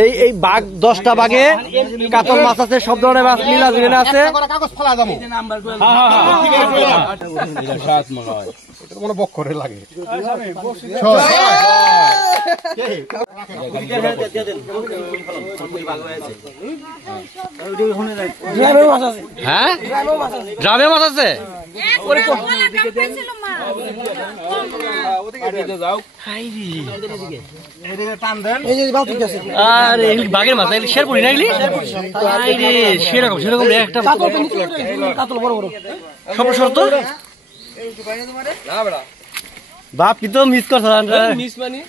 এই এই বাঘ 10টা বাঘে কাতল মাছ আছে, সব ধরনের মাছ মিলা জুলিনা আছে। কাগজ ফেলা যাবো মনে বক করে লাগে। হ্যাঁ ড্রামে মাছ আছে। আরে বাঘের মাছ শেরপুরি না এগুলি, সেরকম সেরকম একটা কাতল বড় বড় সব শর্ত বাপ কিন্তু মিস করছ মিস মানে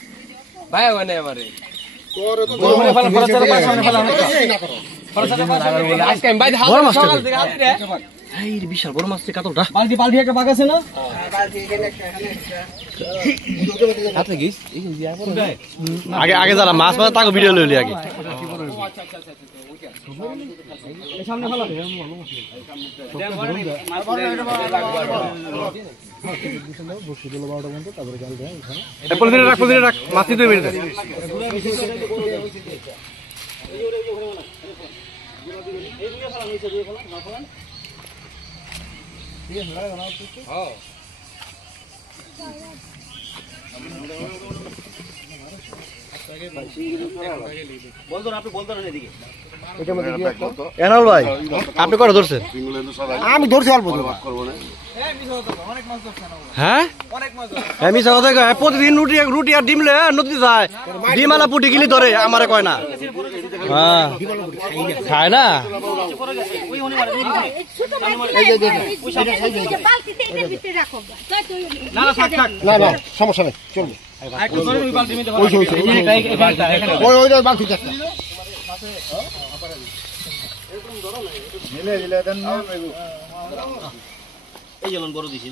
ভাই মানে আমারে বিশাল বড় মাছ কাতলটা। বালতি বালতি একটা বাঘ আছে না, আগে আগে যারা মাছ মাছ তাকে ভিডিও লইলি আগে। মাছ নিতে এনাল ভাই আপনি কটা ধরছেন? আমি ধরছি অল্প। হ্যাঁ মিশা কথা কয়, প্রতিদিন রুটি আর ডিম লে নদীতে যায়, ডিম আলা পুটি গিলি ধরে, আমারে কয় না। হ্যাঁ খায় না। না না সমস্যা নেই, চলবে। এই যেমন বড় দিছি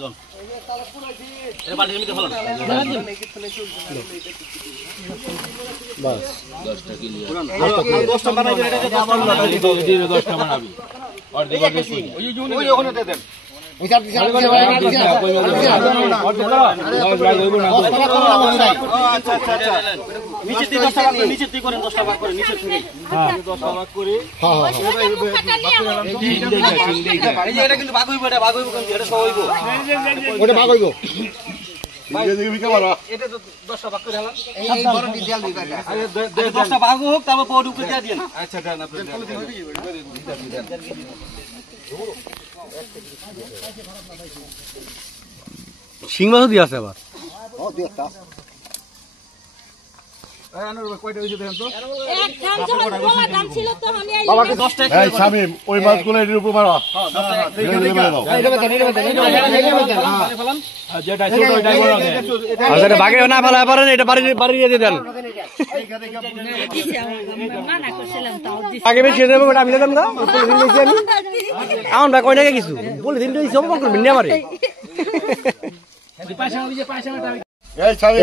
শিং মাছও দিয়ে আছে আবার। ওই মাছগুলো এটির উপর মারা বাঘে না ফেলা পারেন, এটা বাড়ি দিয়ে দেন। আগে বেশি আমি দিলাম না, আমার ভাই কয় টাকা কিছু বলে দিন করবেন না আমারে।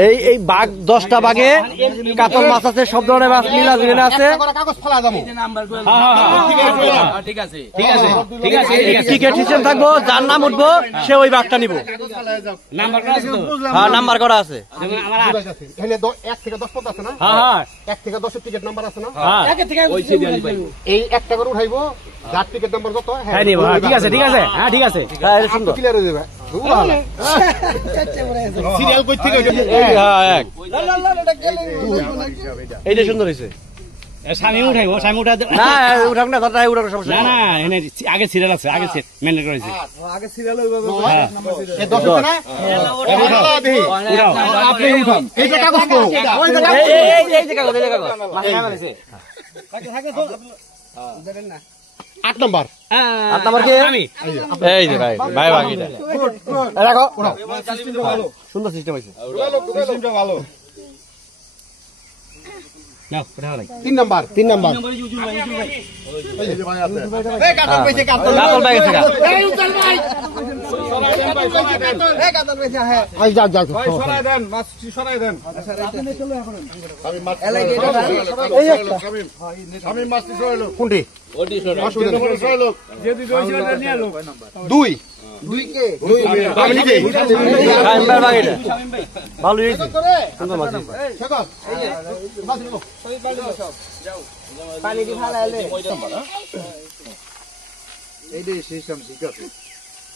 এই এই বাঘ 10টা বাঘে কাতল মাছ আছে, সব ধরনের মাছ মিলা জুলিনা আছে। কাগজ ফেলা যাবো টিকিট সিস্টেম থাকবো, যার নাম উঠবো সে ওই বাঘটা নিবো। হ্যাঁ নাম্বার করা আছে। 1 থেকে 10 পর্যন্ত আছে না? 1 থেকে 10 এর টিকিট নাম্বার আছে না? এই 1 টাকা উঠাইবো, যার টিকিট নাম্বার কত হ্যাঁ নিব। ঠিক আছে ঠিক আছে, হ্যাঁ ঠিক আছে, সুন্দর ক্লিয়ার হয়ে যাবে। সিরিয়াল কই থেকে এইটা সুন্দর হয়েছে। স্বামী উঠাইবো, স্বামী উঠা না উঠাক না, তাই উঠার সমস্যা না। এনে আগে সিরিয়াল আছে, আগে মেনটেন করেছে। আগে সিরিয়াল এই 10 না আপনি উঠান। এইটা কাগজ কো, ওই যে কাগজ, এই যে কাগজ, এই যে কাগজ মাছ মারছে থাকে তো ধরেন না। 8 নাম্বার 8 নাম্বার কি আমি? এই যে ভাই ভাই বাকিটা রাখো, সুন্দর সিস্টেম হইছে, সিস্টেমটা ভালো। নাও পড়া লাগে 3 নাম্বার 3 নাম্বার এই যে ভাই আছে, এই কাতল কইছে, কাতল ভাই গেছে এই উতাল ভাই সরাই দেন ভাই, সরাই দেন, এই কাতল কইছে হ্যাঁ আই যাও যাও ভাই সরাই দেন, মাছ সরাই দেন। আপনি চলে এখন আমি মাছ এই একটা আমি মাছ সরাইলো কোনটি ওডি সরাইলো যে দি 2 নিয়ে লো 2 আমি নিজে শামিম ভাই বাগিটা ভালো হয়েছে সুন্দর মাছ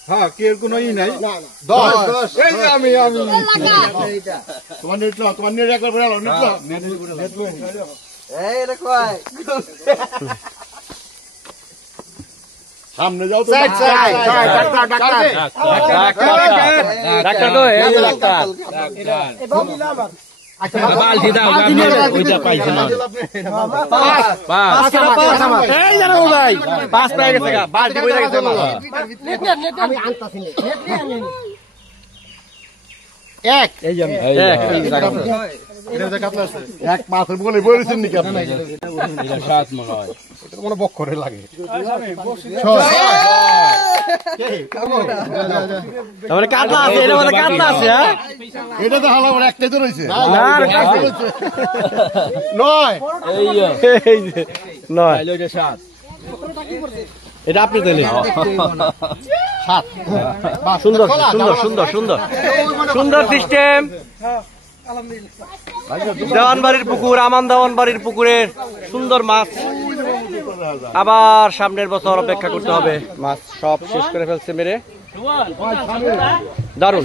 হ্যাঁ কি এর কোনো ই নাই 10 এই যে আমি তোমার নেট নাও তোমার নেট একবার বলে নাও নেট নাও এই রে কই সামনে যাও তো ডাক্তার তো এই যে ডাক্তার বালতি দাও ওইটা পাইছে না এই জানো ভাই পাঁচ পেয়ে গেছে গা বালতি কইরা গেছে মাছ আমি আনতাছি না এক এই যে এই জায়গা এটা কাতলা আছে এক মাছের বলে বলেছেন নাকি আপনি এটা সাত মনে হয় এটা মনে বক্করে লাগে তারপরে কাতলা আছে এর মধ্যে কাতলা আছে হ্যাঁ এটা তো হালা একটাই তো রয়েছে না রে কাতলা নয় এই যে নয় এটা সাত এটা আপনি দিলেন সাত সুন্দর সুন্দর সুন্দর সুন্দর সুন্দর সিস্টেম দেওয়ানবাড়ির পুকুর আমান দেওয়ানবাড়ির পুকুরের সুন্দর মাছ আবার সামনের বছর অপেক্ষা করতে হবে মাছ সব শেষ করে ফেলছে মেরে দারুন